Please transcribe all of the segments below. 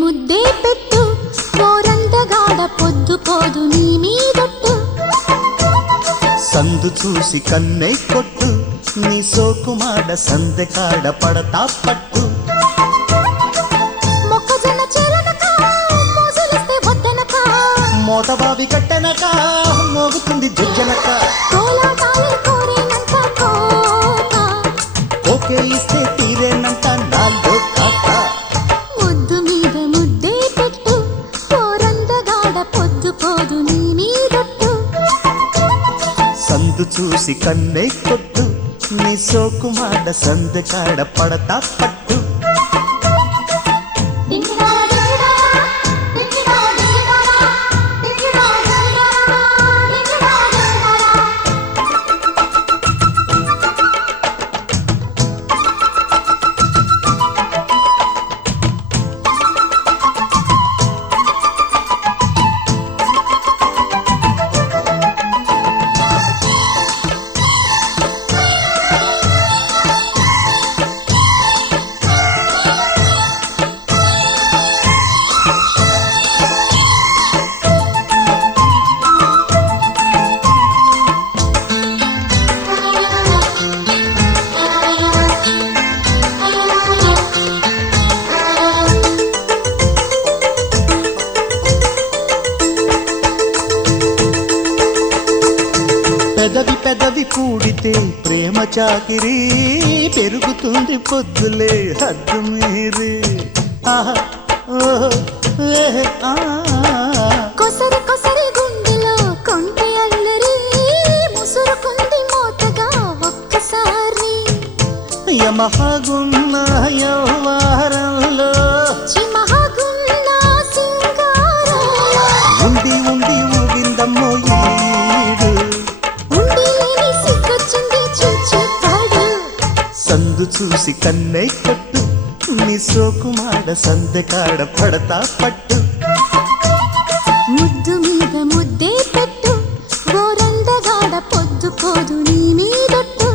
ముద్దే పెట్టు ఓరందగాడ పొద్దు పోదు నీ మీదొట్టు సందు చూసి కన్నై కొట్టు నీ సోకుమాడ సందెకాడ పడతా పట్టు మొక్కజొన్న చెరనక మోసలిస్తే వద్దనక మోతబావి కట్టెనక మోగుతుంది జుజ్జనక కోలాటాలే కోరేనంత కోక ఓకే ఇస్తే తీరేనంత నాలో కాక ముద్దు మీద ముద్దే పెట్టు ఓరందగాడ పొద్దు పోదు నీ మీదొట్టు సందు చూసి కన్నై కొట్టు నీ సోకుమాడ సందెకాడ పడతా పట్టు పెదవి పెదవి కూడితే ప్రేమ చాకిరి పెరుగుతుంది పొద్దులే హద్దు మీరి కొసరి కొసరి గుండెలో కొంటె అల్లరి ముసురుకుంది మోతగా ఒక్కసారి యమహగున్న యవ్వారంలో చిమహగున్న సింగారంలో ఉండి ఉండి ఊగిందమ్మో ఈడు ఉండి లేని సిగ్గొచ్చింది చూచి పాడు సందు చూసి కన్నై కొట్టు నీ సోకుమాడ సందెకాడ పడతా పట్టు ముద్దు మీద ముద్దే పెట్టు ఓరందగాడ పొద్దు పోదు నీ మీదొట్టు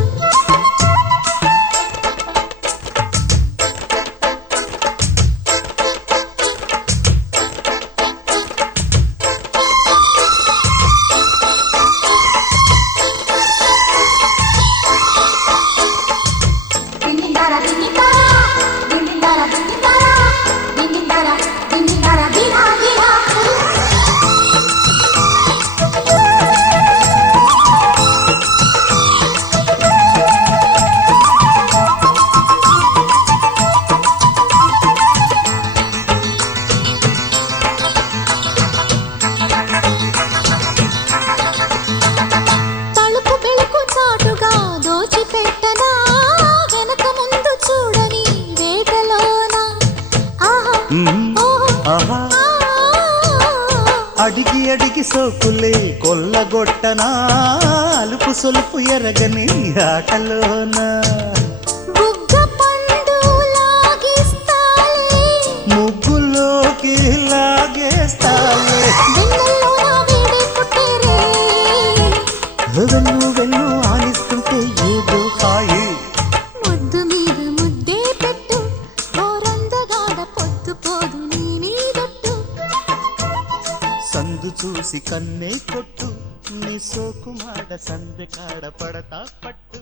తలుపు బెళకు చాటుగా దోచిపెట్టనా వెనక ముందు చూడని వేటలోన ఆహా ఆహా అడిగి అడిగి సోకులే కొల్లగొట్టనా అలుపు సొలుపు ఎరగని ఆటలోన బుగ్గ పండు లాగిస్తాలే ముగ్గులోకి లాగేస్తాలే వెన్నెల్లోన వేడే పుట్టేరే వెన్ను వెన్ను ఆనిస్తుంటే ఏదో హాయి ముద్దు మీద ముద్దే పెట్టు ఓరందగాడ పొద్దు పోదు నీ మీదొట్టు సందు చూసి కన్నే కొట్టు నీ సోకుమాడ సందెకాడ పడతా పట్టు